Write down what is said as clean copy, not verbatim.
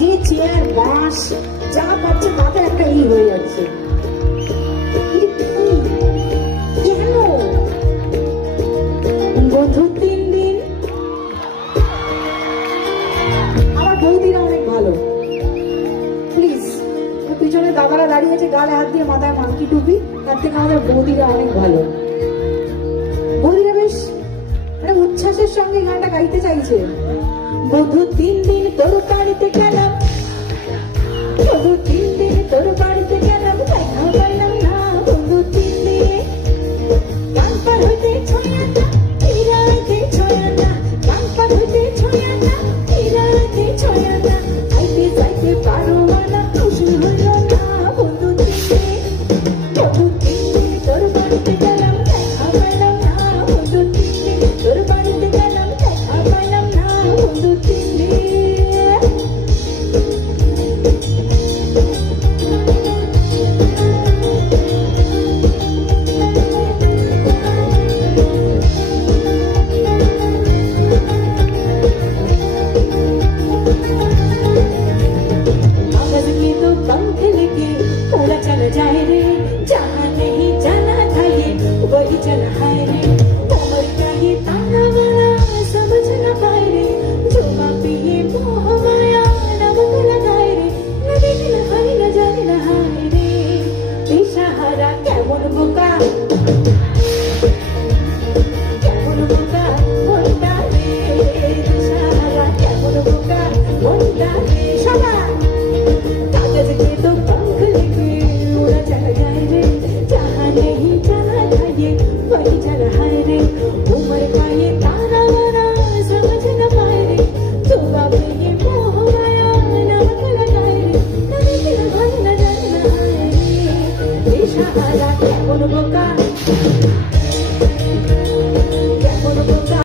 যে চেয়ার বাঁশ যা পাচ্ছে তাতে একটা ই হয়ে যাচ্ছে। কেন বন্ধু 3 দিন? আমার বৌদিরা অনেক ভালো। প্লিজ, পিছনে দাদারা দাঁড়িয়ে আছে গালে হাত দিয়ে মাথায় মাংকি টুপি, তার থেকে আমাদের বৌদিরা অনেক ভালো। বৌদিরা বেশ উচ্ছ্বাসের সঙ্গে গানটা গাইতে চাইছে। বন্ধু 3 দিন তোর বাড়িতে গেল